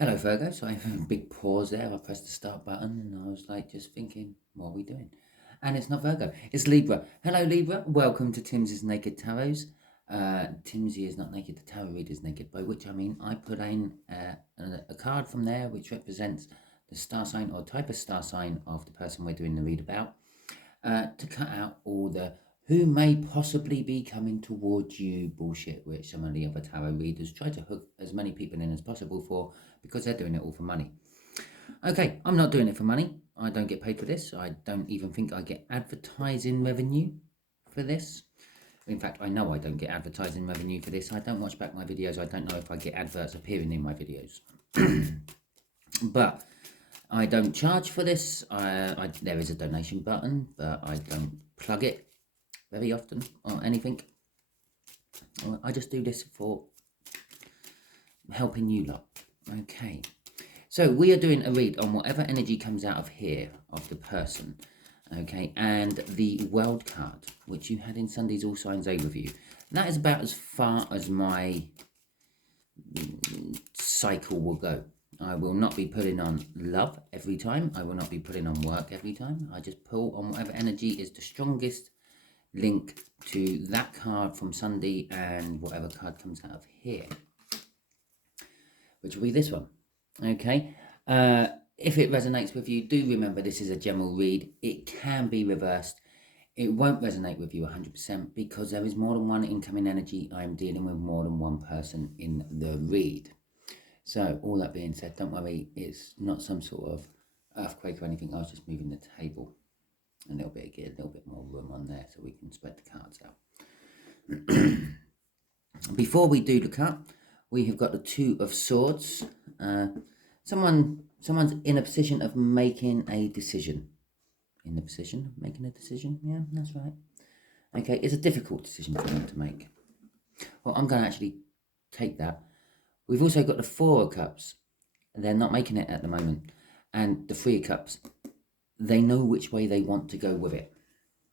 Hello, Virgo. So I have a big pause there. I pressed the start button and I was like just thinking, what are we doing? And it's not Virgo, it's Libra. Hello, Libra. Welcome to Timsy's Naked Tarots. Timsy is not naked, the tarot reader is naked, by which I mean I put in a card from there which represents the star sign or type of star sign of the person we're doing the read about to cut out all the who may possibly be coming towards you bullshit, which some of the other tarot readers try to hook as many people in as possible for because they're doing it all for money. Okay, I'm not doing it for money. I don't get paid for this. I don't even think I get advertising revenue for this. In fact, I know I don't get advertising revenue for this. I don't watch back my videos. I don't know if I get adverts appearing in my videos. But I don't charge for this. There is a donation button, but I don't plug it very often or anything. I just do this for helping you lot. Okay, so we are doing a read on whatever energy comes out of here of the person. Okay, and the world card, which you had in Sunday's All Signs overview. That is about as far as my cycle will go. I will not be putting on love every time. I will not be putting on work every time. I just pull on whatever energy is the strongest link to that card from Sunday and whatever card comes out of here, which will be this one. Okay. If it resonates with you, do remember this is a general read. It can be reversed. It won't resonate with you 100% because there is more than one incoming energy. I'm dealing with more than one person in the read. So all that being said, don't worry, it's not some sort of earthquake or anything. I was just moving the table a little bit, get a little bit more room on there so we can spread the cards out. Before we do the cut, we have got the Two of Swords. Someone's in a position of making a decision. In the position of making a decision, yeah, that's right. Okay, it's a difficult decision for them to make. Well, I'm going to actually take that. We've also got the Four of Cups. They're not making it at the moment. And the Three of Cups, they know which way they want to go with it.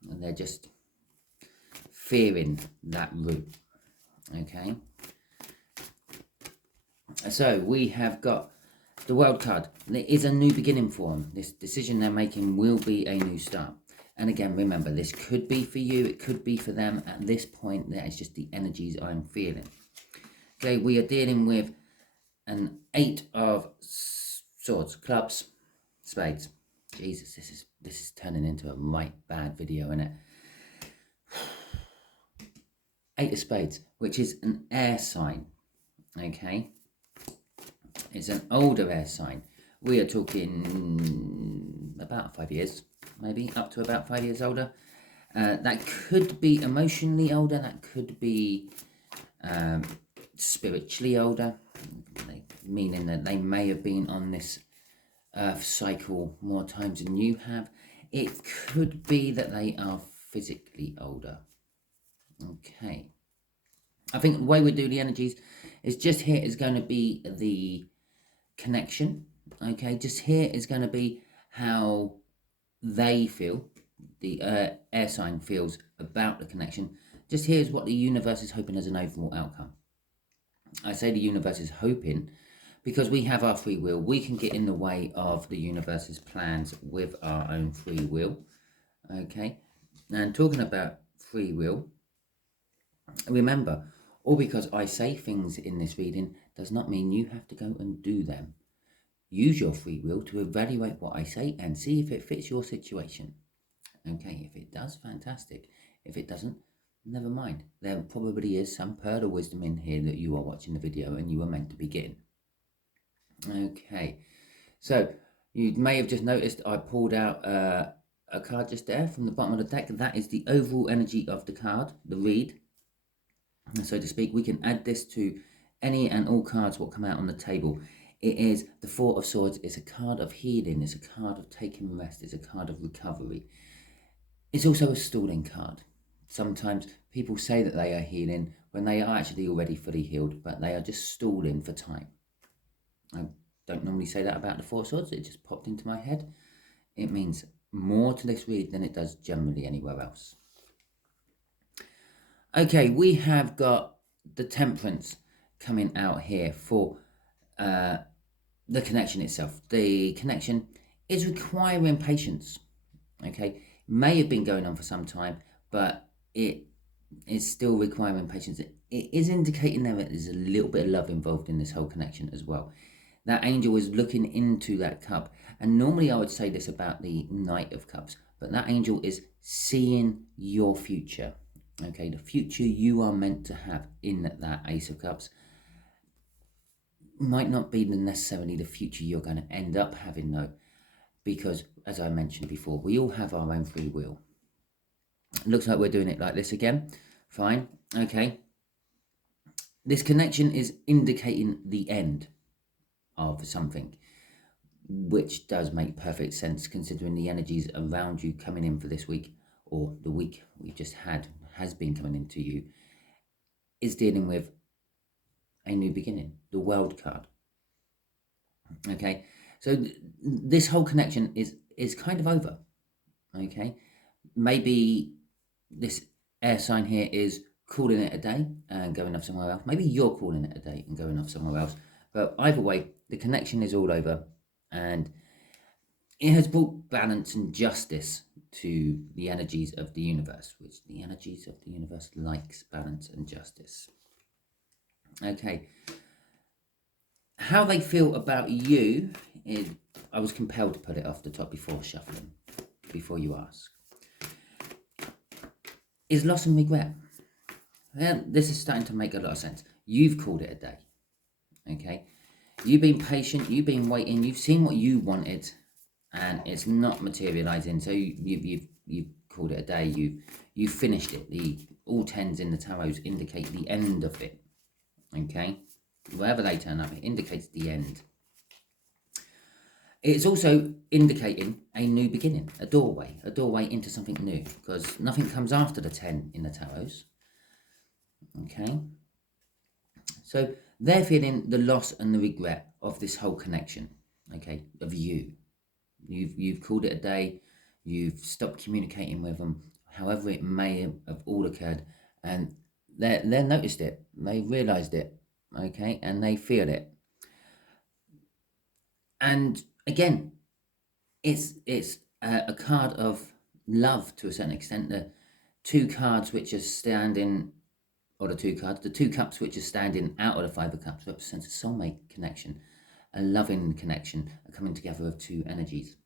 And they're just fearing that route. Okay. So we have got the World card. It is a new beginning for them. This decision they're making will be a new start. And again, remember, this could be for you. It could be for them. At this point, that is just the energies I'm feeling. Okay, we are dealing with an Eight of Swords, clubs, spades. Jesus, this is turning into a right bad video, isn't it? Eight of Spades, which is an air sign. Okay, it's an older air sign. We are talking about 5 years, maybe up to about 5 years older. That could be emotionally older. That could be spiritually older, meaning that they may have been on this earth cycle more times than you have. It could be that they are physically older. Okay. I think the way we do the energies is just here is going to be the connection. Okay, just here is going to be how they feel, the air sign feels about the connection. Just here's what the universe is hoping as an overall outcome. I say the universe is hoping because we have our free will. We can get in the way of the universe's plans with our own free will. Okay, and talking about free will, remember, all because I say things in this reading does not mean you have to go and do them. Use your free will to evaluate what I say and see if it fits your situation. Okay, if it does, fantastic. If it doesn't, never mind. There probably is some pearl of wisdom in here that you are watching the video and you were meant to be getting. Okay, so you may have just noticed I pulled out a card just there from the bottom of the deck. That is the overall energy of the card, the read, so to speak. We can add this to any and all cards what come out on the table. It is the Four of Swords. It's a card of healing. It's a card of taking rest. It's a card of recovery. It's also a stalling card. Sometimes people say that they are healing when they are actually already fully healed, but they are just stalling for time. I don't normally say that about the Four of Swords. It just popped into my head. It means more to this read than it does generally anywhere else. Okay, we have got the Temperance coming out here for the connection itself. The connection is requiring patience. Okay, may have been going on for some time, but it is still requiring patience. It is indicating there that there's a little bit of love involved in this whole connection as well. That angel is looking into that cup, and normally I would say this about the Knight of Cups, but that angel is seeing your future. Okay, the future you are meant to have in that Ace of Cups might not be necessarily the future you're going to end up having, though, because as I mentioned before, we all have our own free will. It looks like we're doing it like this again. Fine. Okay. This connection is indicating the end of something, which does make perfect sense considering the energies around you coming in for this week, or the week we just had has been coming into you, is dealing with a new beginning, the World card. Okay, so this whole connection is kind of over. Okay, maybe this air sign here is calling it a day and going off somewhere else. Maybe you're calling it a day and going off somewhere else. But either way, the connection is all over, and it has brought balance and justice to the energies of the universe, which the energies of the universe likes balance and justice. Okay. How they feel about you is, I was compelled to put it off the top before shuffling, before you ask, is loss and regret. Well, this is starting to make a lot of sense. You've called it a day. Okay. You've been patient, you've been waiting, you've seen what you wanted, and it's not materializing. So you've called it a day. You've finished it. The all tens in the tarots indicate the end of it. Okay, wherever they turn up, it indicates the end. It's also indicating a new beginning, a doorway into something new, because nothing comes after the 10 in the tarots. Okay, so they're feeling the loss and the regret of this whole connection. Okay, of you. You've called it a day. You've stopped communicating with them. However, it may have all occurred, and they noticed it. They realised it. Okay, and they feel it. And again, it's a card of love to a certain extent. The two cards which are standing, or the two cups which are standing out of the 5 of Cups represents a soulmate connection, a loving connection, a coming together of two energies.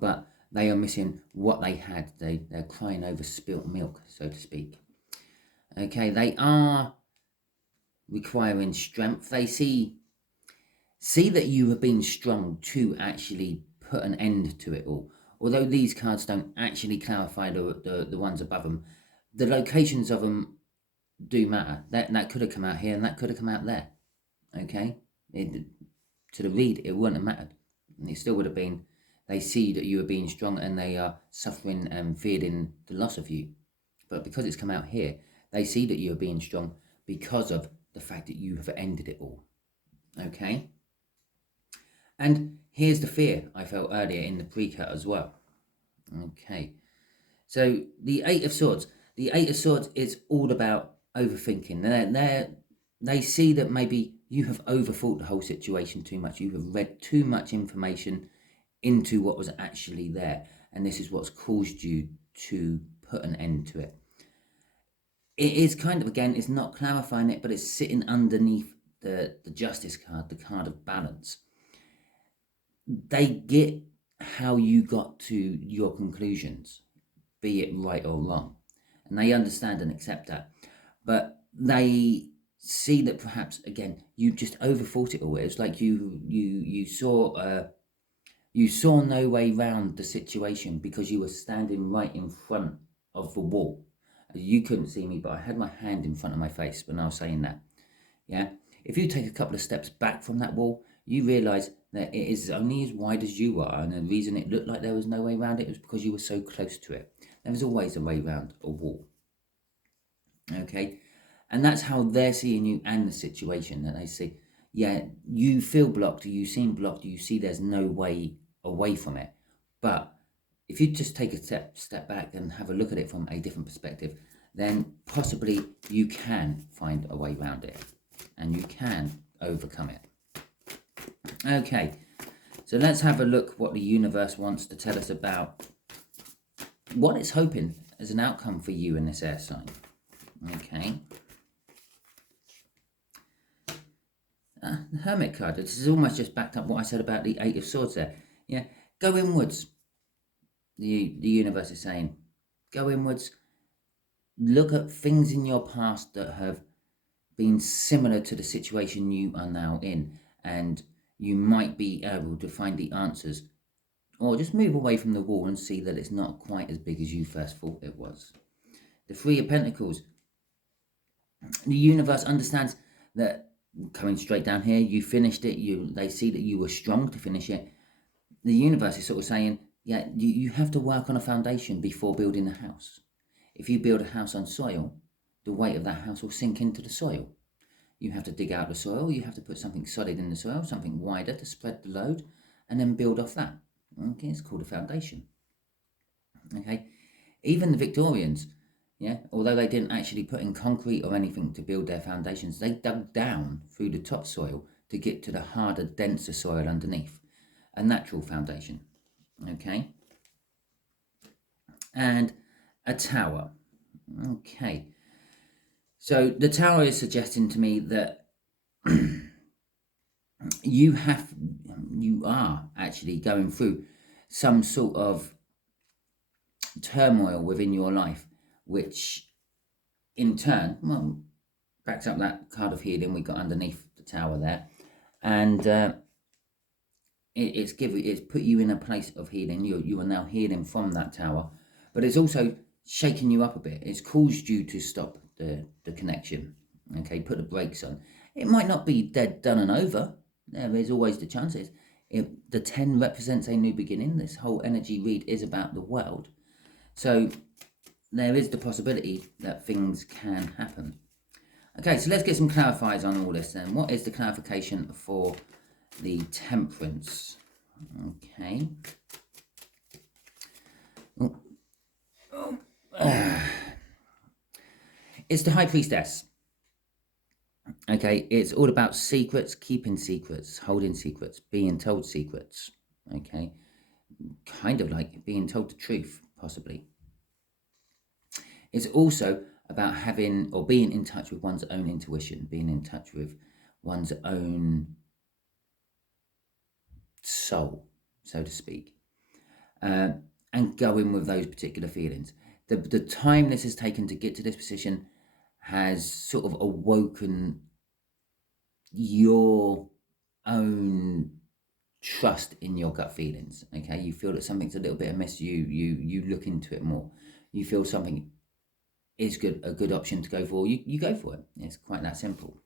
But they are missing what they had. They're crying over spilt milk, so to speak. Okay, they are requiring strength. They see that you have been strong to actually put an end to it all. Although these cards don't actually clarify the ones above them, the locations of them do matter. That could have come out here and that could have come out there. Okay, to the read, it wouldn't have mattered. And it still would have been, they see that you are being strong and they are suffering and feeling the loss of you. But because it's come out here, they see that you are being strong because of the fact that you have ended it all. Okay? And here's the fear I felt earlier in the pre-cut as well. Okay. So the 8 of Swords. The 8 of Swords is all about overthinking. They see that maybe you have overthought the whole situation too much. You have read too much information into what was actually there. And this is what's caused you to put an end to it. It is kind of, again, it's not clarifying it, but it's sitting underneath the Justice card, the card of balance. They get how you got to your conclusions, be it right or wrong. And they understand and accept that. But they see that perhaps, again, you just overthought it all. It was like you saw no way round the situation because you were standing right in front of the wall. You couldn't see me, but I had my hand in front of my face when I was saying that. Yeah. If you take a couple of steps back from that wall, you realise that it is only as wide as you are, and the reason it looked like there was no way around it was because you were so close to it. There was always a way around a wall. Okay, and that's how they're seeing you and the situation, that they see, yeah, you feel blocked, you seem blocked, you see there's no way away from it. But if you just take a step back and have a look at it from a different perspective, then possibly you can find a way around it and you can overcome it. Okay, so let's have a look what the universe wants to tell us about what it's hoping as an outcome for you in this air sign. Okay. The Hermit card. This is almost just backed up what I said about the Eight of Swords there. Yeah, go inwards. The universe is saying, go inwards. Look at things in your past that have been similar to the situation you are now in, and you might be able to find the answers, or just move away from the wall and see that it's not quite as big as you first thought it was. The Three of Pentacles. The universe understands that, coming straight down here, you finished it. They see that you were strong to finish it. The universe is sort of saying, yeah, you have to work on a foundation before building a house. If you build a house on soil, the weight of that house will sink into the soil. You have to dig out the soil, you have to put something solid in the soil, something wider to spread the load, and then build off that. Okay, it's called a foundation. Okay, even the Victorians, yeah, although they didn't actually put in concrete or anything to build their foundations, they dug down through the topsoil to get to the harder, denser soil underneath, a natural foundation. Okay, and a tower. Okay, so the tower is suggesting to me that you are actually going through some sort of turmoil within your life, which in turn, well, backs up that card of healing we got underneath the tower there, and it's put you in a place of healing. You are now healing from that tower, but it's also shaken you up a bit. It's caused you to stop the connection. Okay, put the brakes on. It might not be dead, done and over. There is always the chances. The 10 represents a new beginning. This whole energy read is about the world. So there is the possibility that things can happen. Okay, so let's get some clarifiers on all this then. What is the clarification for the Temperance? Okay. It's the High Priestess. Okay, it's all about secrets, keeping secrets, holding secrets, being told secrets. Okay, kind of like being told the truth, possibly. It's also about having or being in touch with one's own intuition, being in touch with one's own soul, so to speak, and going with those particular feelings. The time this has taken to get to this position has sort of awoken your own trust in your gut feelings. Okay, you feel that something's a little bit amiss. You look into it more. You feel something is a good option to go for. You go for it. It's quite that simple.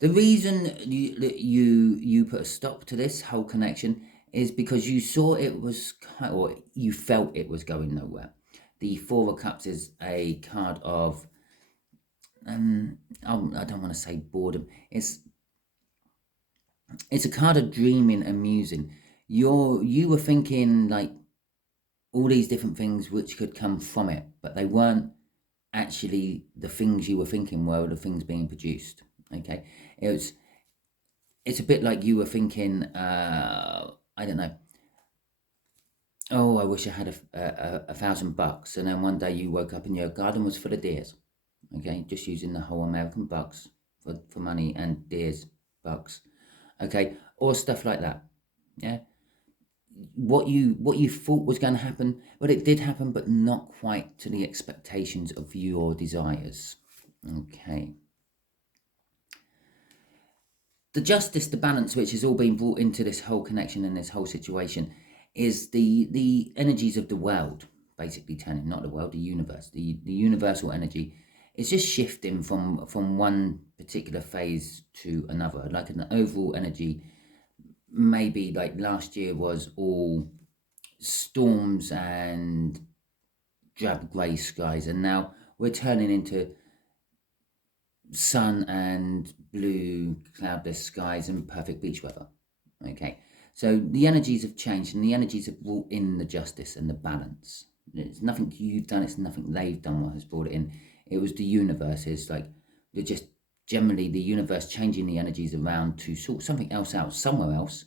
The reason you put a stop to this whole connection is because you saw it was, or you felt it was going nowhere. The Four of Cups is a card of, I don't want to say boredom. It's a card of dreaming and musing. You were thinking like all these different things which could come from it, but they weren't actually the things you were thinking were the things being produced. Okay, it's a bit like you were thinking, I don't know, oh, I wish I had $1,000, and then one day you woke up and your garden was full of deers. Okay, just using the whole American bucks for money, and deers, bucks. Okay, or stuff like that. Yeah, what you thought was going to happen, but it did happen, but not quite to the expectations of your desires. Okay. The justice, the balance, which has all been brought into this whole connection and this whole situation, is the energies of the world, basically turning, not the world, the universe, the universal energy. It's just shifting from one particular phase to another, like an overall energy. Maybe like last year was all storms and drab grey skies, and now we're turning into sun and blue cloudless skies and perfect beach weather. Okay, so the energies have changed, and the energies have brought in the justice and the balance. It's nothing you've done, it's nothing they've done what has brought it in. It was the universe. It's like they're just generally the universe changing the energies around to sort something else out somewhere else,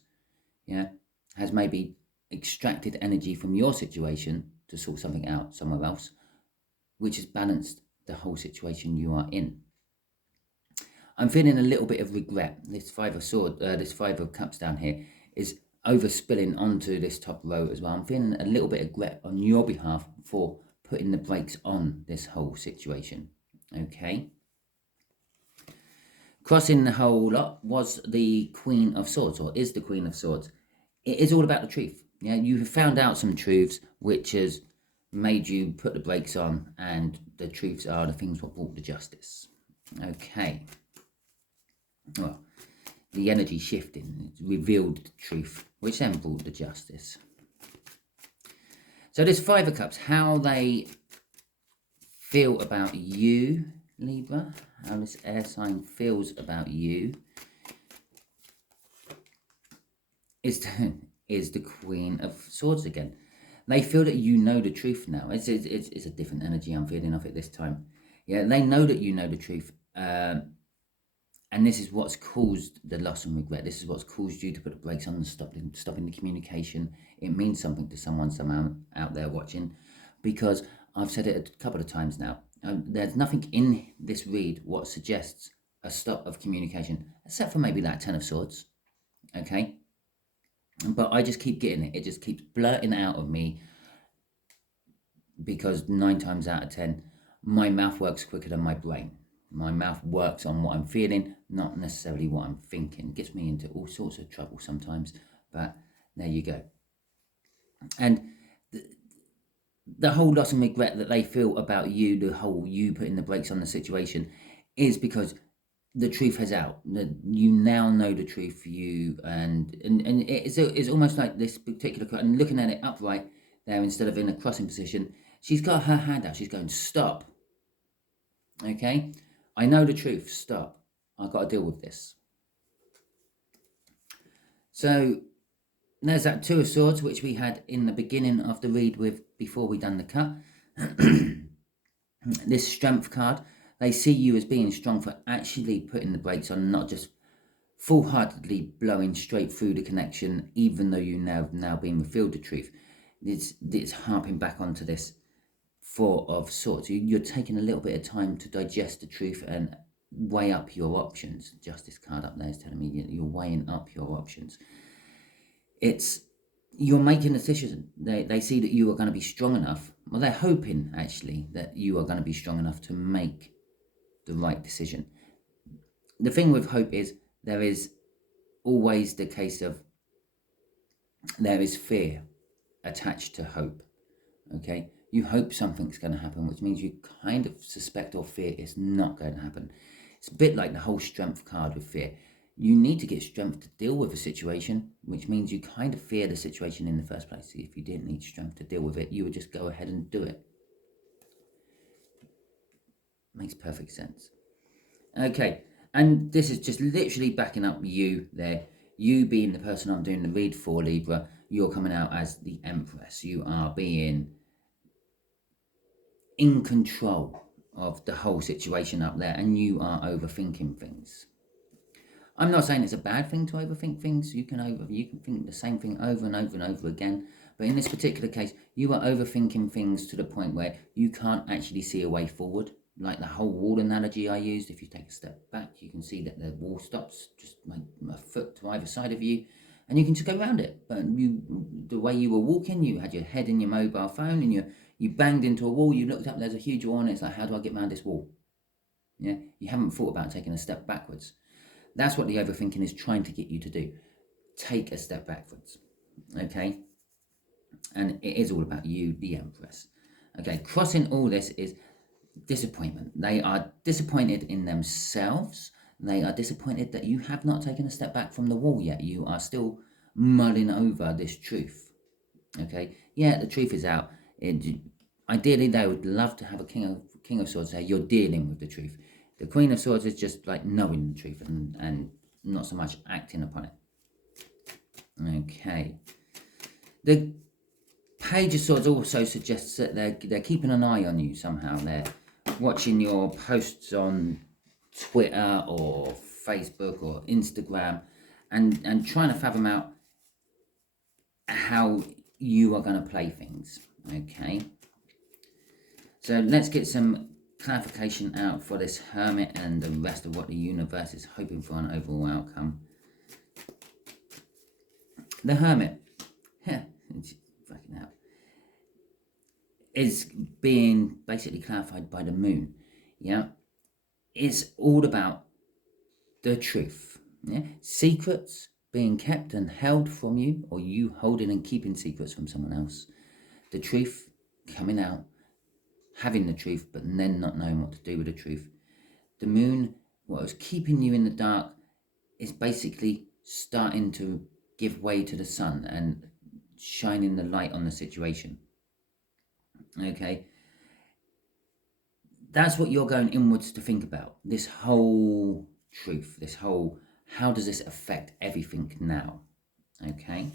yeah, has maybe extracted energy from your situation to sort something out somewhere else, which has balanced the whole situation you are in. I'm feeling a little bit of regret. This this Five of Cups down here is overspilling onto this top row as well. I'm feeling a little bit of regret on your behalf for putting the brakes on this whole situation. Okay. Crossing the whole lot was the Queen of Swords, or is the Queen of Swords. It is all about the truth. Yeah, you have found out some truths which has made you put the brakes on, and the truths are the things what brought the justice. Okay. Well, the energy shifting revealed the truth, which then brought the justice. So this Five of Cups, how they feel about you, Libra, how this air sign feels about you, is the Queen of Swords again. They feel that you know the truth now. It's a different energy I'm feeling off it this time. Yeah, they know that you know the truth. And this is what's caused the loss and regret. This is what's caused you to put the brakes on and stopping the communication. It means something to someone out there watching, because I've said it a couple of times now. There's nothing in this read what suggests a stop of communication, except for maybe that Ten of Swords. Okay? But I just keep getting it. It just keeps blurting out of me, because 9 times out of 10, my mouth works quicker than my brain. My mouth works on what I'm feeling, not necessarily what I'm thinking. It gets me into all sorts of trouble sometimes, but there you go. And the whole loss and regret that they feel about you, the whole you putting the brakes on the situation, is because the truth has out. You now know the truth for you, and it's almost like this particular card, and looking at it upright there instead of in a crossing position, she's got her hand out. She's going, stop. Okay? I know the truth. Stop. I've got to deal with this. So there's that Two of Swords, which we had in the beginning of the read with before we done the cut. This Strength card, they see you as being strong for actually putting the brakes on, not just full-heartedly blowing straight through the connection, even though you now being revealed the truth. It's harping back onto this Four of Swords. You're taking a little bit of time to digest the truth and weigh up your options. Justice card up there is telling me you're weighing up your options. You're making a decision. They see that you are going to be strong enough. Well, they're hoping actually that you are going to be strong enough to make the right decision. The thing with hope is there is always the case of there is fear attached to hope. Okay, you hope something's going to happen, which means you kind of suspect or fear it's not going to happen. It's a bit like the whole Strength card with fear. You need to get strength to deal with a situation, which means you kind of fear the situation in the first place. If you didn't need strength to deal with it, you would just go ahead and do it. Makes perfect sense. Okay, and this is just literally backing up you there. You being the person I'm doing the read for, Libra, you're coming out as the Empress. You are being in control of the whole situation up there, and you are overthinking things. I'm not saying it's a bad thing to overthink things. You can think the same thing over and over and over again. But in this particular case, you are overthinking things to the point where you can't actually see a way forward. Like the whole wall analogy I used, if you take a step back, you can see that the wall stops just like a foot to either side of you, and you can just go around it. But the way you were walking, you had your head in your mobile phone, and you banged into a wall. You looked up, there's a huge wall, and it's like, how do I get around this wall? Yeah, you haven't thought about taking a step backwards. That's what the overthinking is trying to get you to do. Take a step backwards. Okay? And it is all about you, the Empress. Okay, crossing all this is disappointment. They are disappointed in themselves. They are disappointed that you have not taken a step back from the wall yet. You are still mulling over this truth. Okay? Yeah, the truth is out. Ideally, they would love to have a King of Swords say, you're dealing with the truth. The Queen of Swords is just like knowing the truth and not so much acting upon it. Okay. The Page of Swords also suggests that they're keeping an eye on you somehow. They're watching your posts on Twitter or Facebook or Instagram, and trying to fathom out how you are going to play things. Okay, so let's get some clarification out for this Hermit and the rest of what the universe is hoping for an overall outcome. The Hermit, fucking hell, is being basically clarified by the moon. Yeah, it's all about the truth. Yeah, secrets being kept and held from you, or you holding and keeping secrets from someone else. The truth coming out, having the truth, but then not knowing what to do with the truth. The moon, what was keeping you in the dark, is basically starting to give way to the sun and shining the light on the situation. Okay, that's what you're going inwards to think about. This whole truth, this whole, how does this affect everything now? Okay,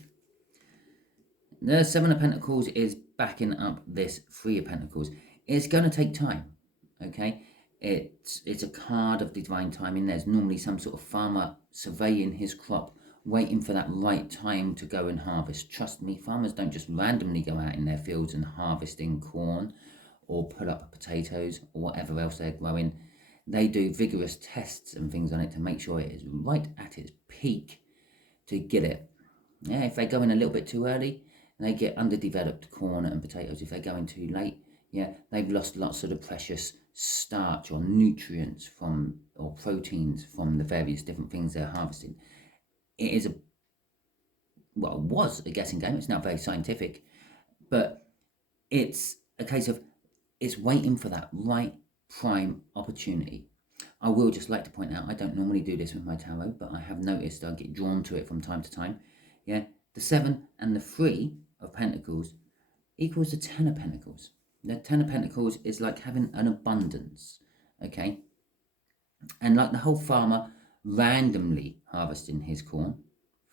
the Seven of Pentacles is backing up this Three of Pentacles. It's going to take time. Okay, it's a card of divine timing. There's normally some sort of farmer surveying his crop, waiting for that right time to go and harvest. Trust me, farmers don't just randomly go out in their fields and harvesting corn or pull up potatoes or whatever else they're growing. They do vigorous tests and things on it to make sure it is right at its peak to get it. Yeah, if they go in a little bit too early, they get underdeveloped corn and potatoes. If they go in too late, yeah, they've lost lots of the precious starch or nutrients from, or proteins from the various different things they're harvesting. It is well, it was a guessing game. It's not very scientific, but it's a case of it's waiting for that right prime opportunity. I will just like to point out, I don't normally do this with my tarot, but I have noticed I get drawn to it from time to time. Yeah, the 7 and the 3 of Pentacles equals the 10 of Pentacles. The 10 of Pentacles is like having an abundance, okay? And like the whole farmer randomly harvesting his corn,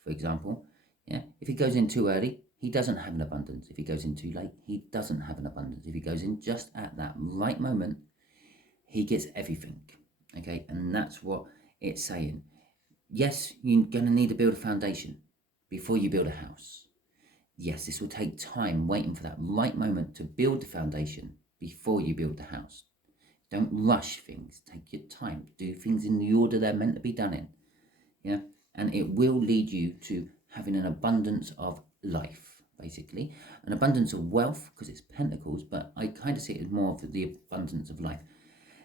for example, yeah, if he goes in too early, he doesn't have an abundance. If he goes in too late, he doesn't have an abundance. If he goes in just at that right moment, he gets everything, okay? And that's what it's saying. Yes, you're going to need to build a foundation before you build a house. Yes, this will take time, waiting for that right moment to build the foundation before you build the house. Don't rush things. Take your time. Do things in the order they're meant to be done in. Yeah, and it will lead you to having an abundance of life, basically. An abundance of wealth, because it's Pentacles, but I kind of see it as more of the abundance of life.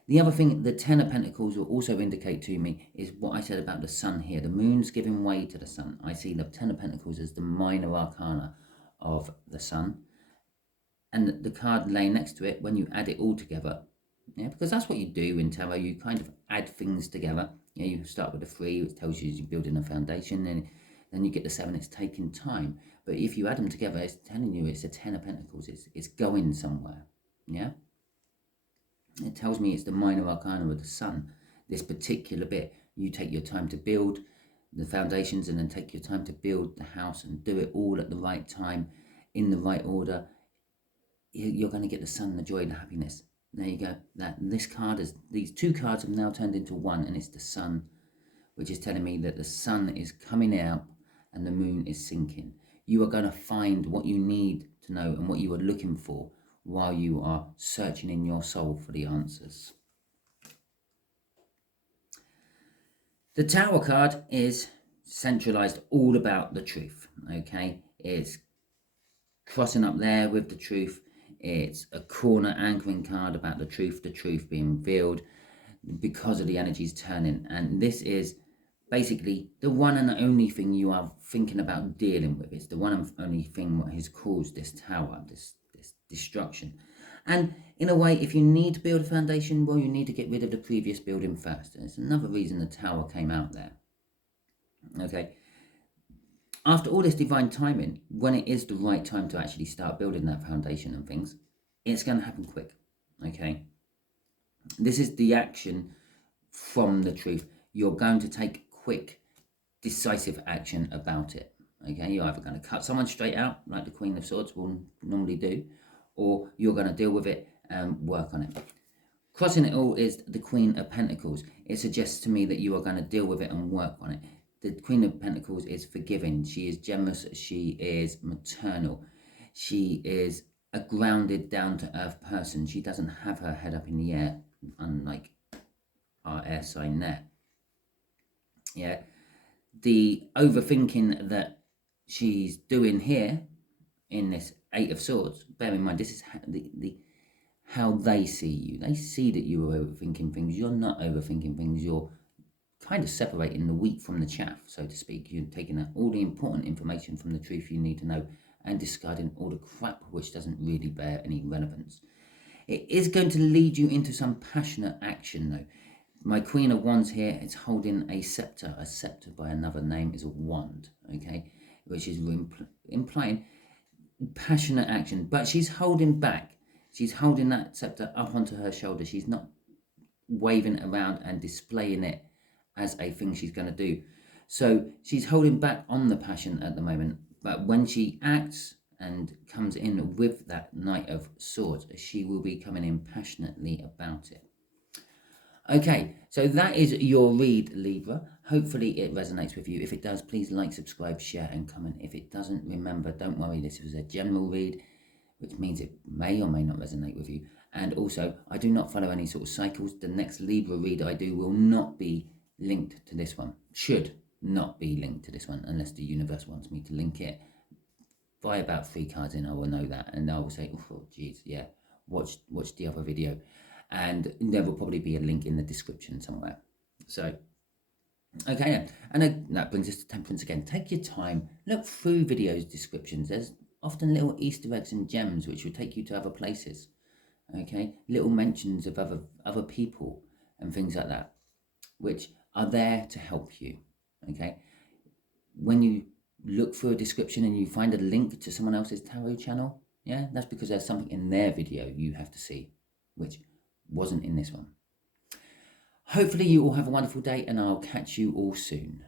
The other thing the 10 of Pentacles will also indicate to me is what I said about the sun here. The moon's giving way to the sun. I see the 10 of Pentacles as the minor arcana of the sun. And the card laying next to it, when you add it all together, yeah, because that's what you do in tarot, you kind of add things together. Yeah, you start with the 3, which tells you you're building a foundation, and then you get the 7, it's taking time. But if you add them together, it's telling you it's a 10 of Pentacles, it's going somewhere, yeah? It tells me it's the minor arcana of the sun. This particular bit, you take your time to build the foundations and then take your time to build the house and do it all at the right time, in the right order. You're going to get the sun, the joy, and the happiness. There you go. This card is, these 2 cards have now turned into 1, and it's the sun, which is telling me that the sun is coming out and the moon is sinking. You are going to find what you need to know and what you are looking for while you are searching in your soul for the answers. The Tower card is centralized, all about the truth, okay? It's crossing up there with the truth. It's a corner anchoring card about the truth being revealed because of the energies turning. And this is basically the one and only thing you are thinking about dealing with. It's the one and only thing what has caused this tower, this destruction. And in a way, if you need to build a foundation, well, you need to get rid of the previous building first. And it's another reason the tower came out there. Okay. After all this divine timing, when it is the right time to actually start building that foundation and things, it's going to happen quick, okay? This is the action from the truth. You're going to take quick, decisive action about it, okay? You're either going to cut someone straight out, like the Queen of Swords will normally do, or you're going to deal with it and work on it. Crossing it all is the Queen of Pentacles. It suggests to me that you are going to deal with it and work on it. The Queen of Pentacles is forgiving. She is generous. She is maternal. She is a grounded, down-to-earth person. She doesn't have her head up in the air, unlike our air sign there. Yeah. The overthinking that she's doing here in this Eight of Swords, bear in mind, this is how they see you. They see that you are overthinking things. You're not overthinking things. You're kind of separating the wheat from the chaff, so to speak. You're taking all the important information from the truth you need to know and discarding all the crap which doesn't really bear any relevance. It is going to lead you into some passionate action, though. My Queen of Wands here is holding a scepter. A scepter by another name is a wand, okay? Which is implying passionate action. But she's holding back. She's holding that scepter up onto her shoulder. She's not waving it around and displaying it as a thing she's going to do. So she's holding back on the passion at the moment. But when she acts and comes in with that Knight of Swords, she will be coming in passionately about it. Okay, so that is your read, Libra. Hopefully it resonates with you. If it does, please like, subscribe, share and comment. If it doesn't, remember, don't worry, this was a general read, which means it may or may not resonate with you. And also, I do not follow any sort of cycles. The next Libra read I do will not be linked to this one. Should not be linked to this one, unless the universe wants me to link it. By about 3 cards in, I will know that. And I will say, oh, geez, yeah, watch the other video. And there will probably be a link in the description somewhere. So, okay, and that brings us to temperance again. Take your time, look through videos descriptions. There's often little Easter eggs and gems which will take you to other places. Okay, little mentions of other people and things like that, which are there to help you. Okay, when you look through a description and you find a link to someone else's tarot channel, yeah, that's because there's something in their video you have to see, which wasn't in this one. Hopefully you all have a wonderful day, and I'll catch you all soon.